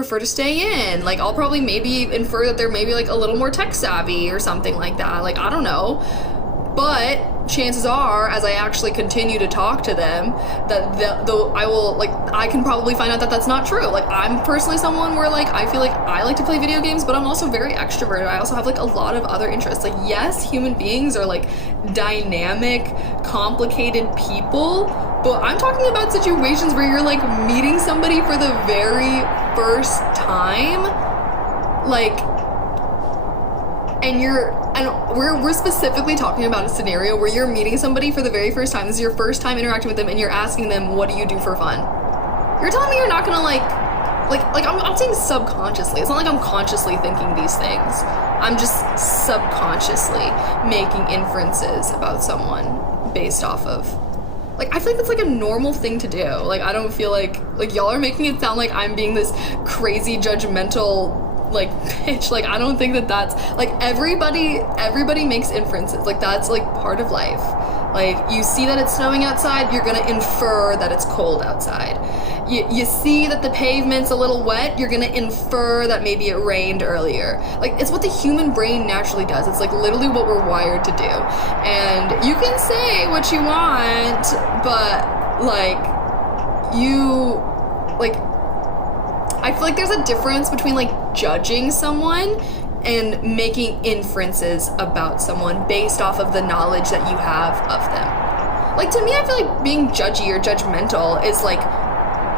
prefer to stay in. Like, I'll probably maybe infer that they're maybe like a little more tech savvy or something like that. Like, I don't know. But chances are, as I actually continue to talk to them, that though I will, like, I can probably find out that that's not true. Like, I'm personally someone where, like, I feel like I like to play video games, but I'm also very extroverted. I also have, like, a lot of other interests. Like, yes, human beings are, like, dynamic, complicated people, but I'm talking about situations where you're, like, meeting somebody for the very first time, like, and we're specifically talking about a scenario where you're meeting somebody for the very first time. This is your first time interacting with them, and you're asking them, what do you do for fun? You're telling me you're not gonna like I'm saying subconsciously. It's not like I'm consciously thinking these things. I'm just subconsciously making inferences about someone based off of, like, I feel like that's like a normal thing to do. Like, I don't feel like y'all are making it sound like I'm being this crazy judgmental, like, bitch. Like, I don't think that that's, like, everybody makes inferences. Like, that's, like, part of life. Like, you see that it's snowing outside, you're gonna infer that it's cold outside. You see that the pavement's a little wet, you're gonna infer that maybe it rained earlier. Like, it's what the human brain naturally does. It's, like, literally what we're wired to do. And you can say what you want, but, like, I feel like there's a difference between, like, judging someone and making inferences about someone based off of the knowledge that you have of them. Like, to me, I feel like being judgy or judgmental is, like,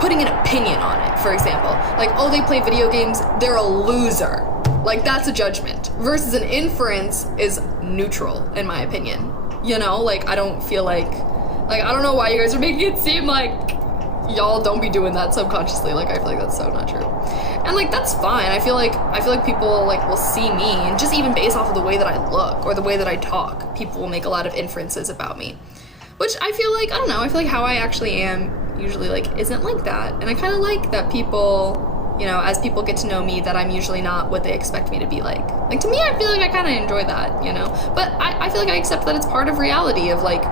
putting an opinion on it, for example. Like, oh, they play video games, they're a loser. Like, that's a judgment. Versus an inference is neutral, in my opinion. You know? Like, I don't feel like, I don't know why you guys are making it seem like y'all don't be doing that subconsciously. Like, I feel like that's so not true. And, like, that's fine. I feel like people, like, will see me, and just even based off of the way that I look or the way that I talk, people will make a lot of inferences about me. Which I feel like, I don't know, I feel like how I actually am usually, like, isn't like that. And I kind of like that people, you know, as people get to know me, that I'm usually not what they expect me to be like. Like, to me, I feel like I kind of enjoy that, you know? But I feel like I accept that it's part of reality of, like,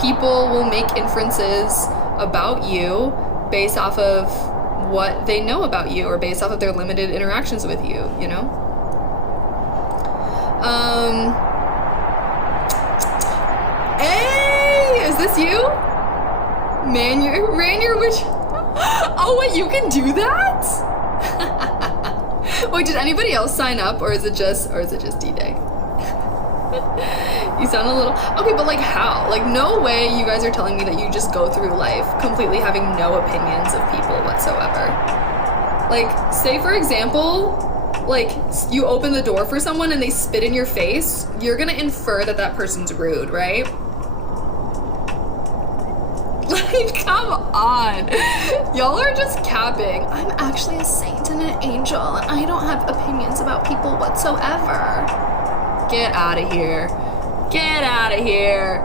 people will make inferences about you based off of what they know about you or based off of their limited interactions with you, you know? Hey, is this you? Ranier, which, oh wait, you can do that? Wait, did anybody else sign up, or is it just D-Day? You sound a little, okay, but like how? Like, no way you guys are telling me that you just go through life completely having no opinions of people whatsoever. Like, say for example, like, you open the door for someone and they spit in your face, you're gonna infer that that person's rude, right? Like, come on. Y'all are just capping. I'm actually a saint and an angel, and I don't have opinions about people whatsoever. Get out of here. Get out of here.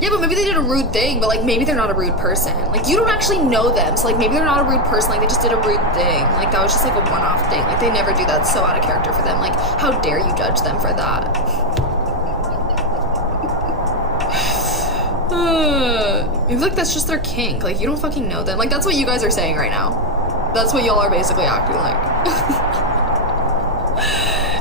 Yeah, but maybe they did a rude thing, but, like, maybe they're not a rude person. Like, you don't actually know them, so, like, maybe they're not a rude person. Like, they just did a rude thing. Like, that was just, like, a one-off thing. Like, they never do that. It's so out of character for them. Like, how dare you judge them for that? I feel like that's just their kink. Like, you don't fucking know them. Like, that's what you guys are saying right now. That's what y'all are basically acting like.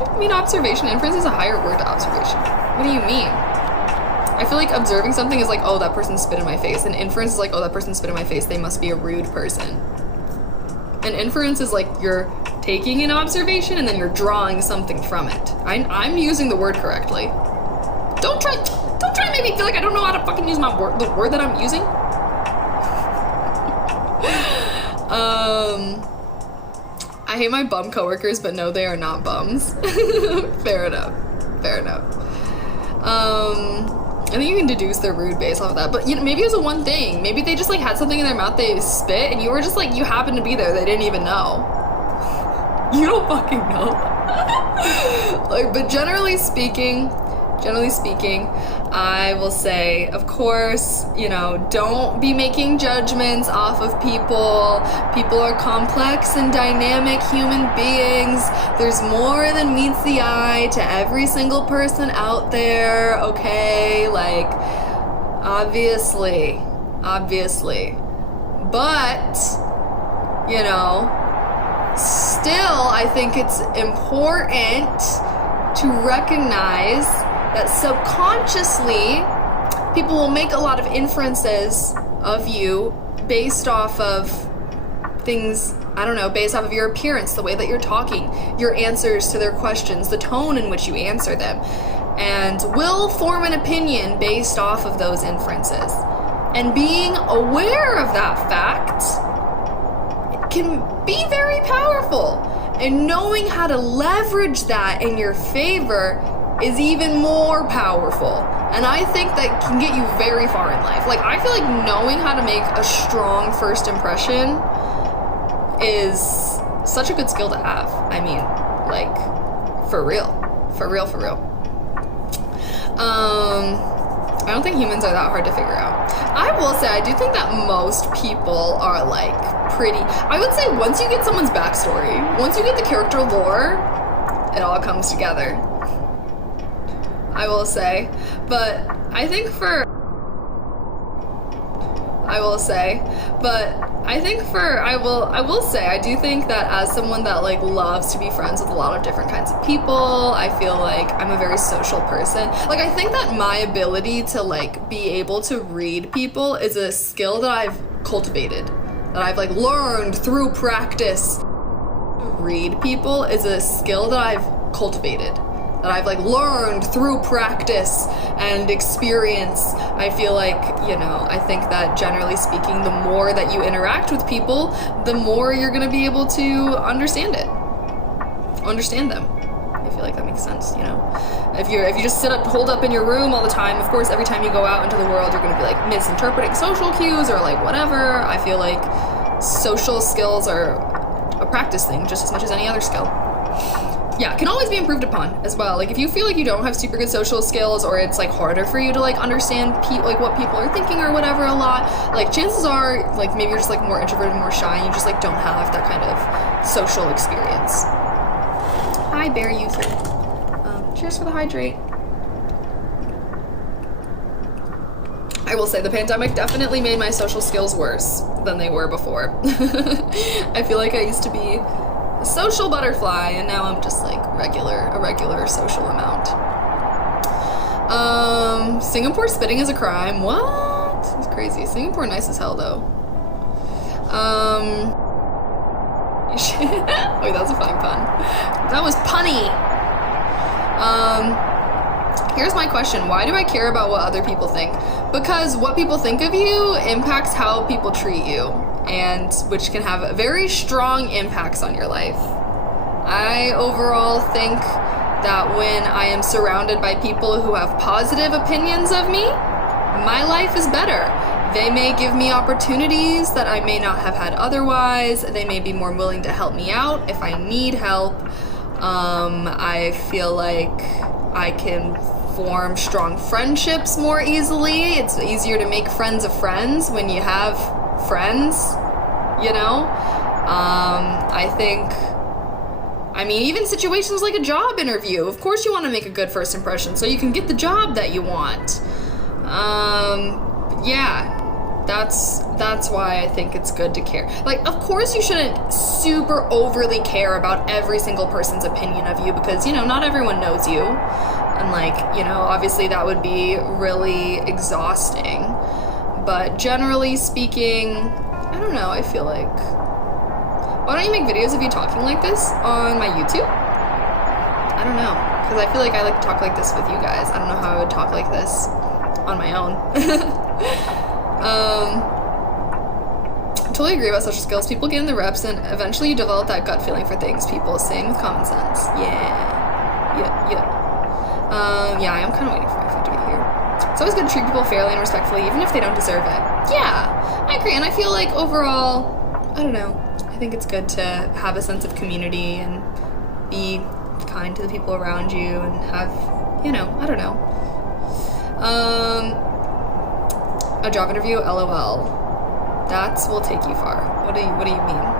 I mean, observation. Inference is a higher word to observation. What do you mean? I feel like observing something is like, oh, that person spit in my face. And inference is like, oh, that person spit in my face, they must be a rude person. And inference is like, you're taking an observation and then you're drawing something from it. I'm using the word correctly. Don't try to make me feel like I don't know how to fucking use the word that I'm using. I hate my bum coworkers, but no, they are not bums. Fair enough. I think you can deduce they're rude based off of that, but, you know, maybe it was a one thing. Maybe they just, like, had something in their mouth, they spit, and you were just like, you happened to be there, they didn't even know. You don't fucking know. Like, but generally speaking, I will say, of course, you know, don't be making judgments off of people. People are complex and dynamic human beings. There's more than meets the eye to every single person out there, okay? Like, obviously. But you know, still, I think it's important to recognize that subconsciously people will make a lot of inferences of you based off of things, I don't know, based off of your appearance, the way that you're talking, your answers to their questions, the tone in which you answer them, and will form an opinion based off of those inferences. And being aware of that fact can be very powerful. And knowing how to leverage that in your favor is even more powerful. And I think that can get you very far in life. Like, I feel like knowing how to make a strong first impression is such a good skill to have. I mean, like, for real. For real, for real. I don't think humans are that hard to figure out. I will say, I do think that most people are, like, pretty... I would say once you get someone's backstory, once you get the character lore, it all comes together. I will say. But I think for... I will say, I do think that as someone that, like, loves to be friends with a lot of different kinds of people, I feel like I'm a very social person. Like, I think that my ability to, like, be able to read people is a skill that I've cultivated, that I've, like, learned through practice. Read people is a skill that I've cultivated, that I've, like, learned through practice and experience. I feel like, you know, I think that generally speaking, the more that you interact with people, the more you're gonna be able to understand them. I feel like that makes sense, you know? If you just hold up in your room all the time, of course, every time you go out into the world, you're gonna be, like, misinterpreting social cues or, like, whatever. I feel like social skills are a practice thing just as much as any other skill. Yeah, can always be improved upon as well. Like, if you feel like you don't have super good social skills, or it's, like, harder for you to, like, understand like what people are thinking or whatever a lot, like, chances are, like, maybe you're just, like, more introverted, more shy, and you just, like, don't have that kind of social experience. Hi, Bear User. Cheers for the hydrate. I will say the pandemic definitely made my social skills worse than they were before. I feel like I used to be a social butterfly, and now I'm just, like, a regular social amount. Singapore spitting is a crime. What? That's crazy. Singapore nice as hell, though. Wait, that was a funny pun. That was punny. Here's my question. Why do I care about what other people think? Because what people think of you impacts how people treat you, and which can have very strong impacts on your life. I overall think that when I am surrounded by people who have positive opinions of me, my life is better. They may give me opportunities that I may not have had otherwise. They may be more willing to help me out if I need help. I feel like I can form strong friendships more easily. It's easier to make friends of friends when you have friends, you know? I mean, even situations like a job interview, of course you want to make a good first impression so you can get the job that you want. Yeah, that's why I think it's good to care. Like, of course you shouldn't super overly care about every single person's opinion of you, because, you know, not everyone knows you. And, like, you know, obviously that would be really exhausting. But generally speaking, I don't know, I feel like... Why don't you make videos of you talking like this on my YouTube? I don't know, because I feel like I like to talk like this with you guys. I don't know how I would talk like this on my own. Totally agree about social skills. People get in the reps and eventually you develop that gut feeling for things. People same with common sense. Yeah, I am kind of waiting for my food to get here. It's always good to treat people fairly and respectfully, even if they don't deserve it. Yeah, I agree. And I feel like overall, I don't know, I think it's good to have a sense of community and be kind to the people around you and have, you know, I don't know. A job interview, LOL. That will take you far. What do you mean?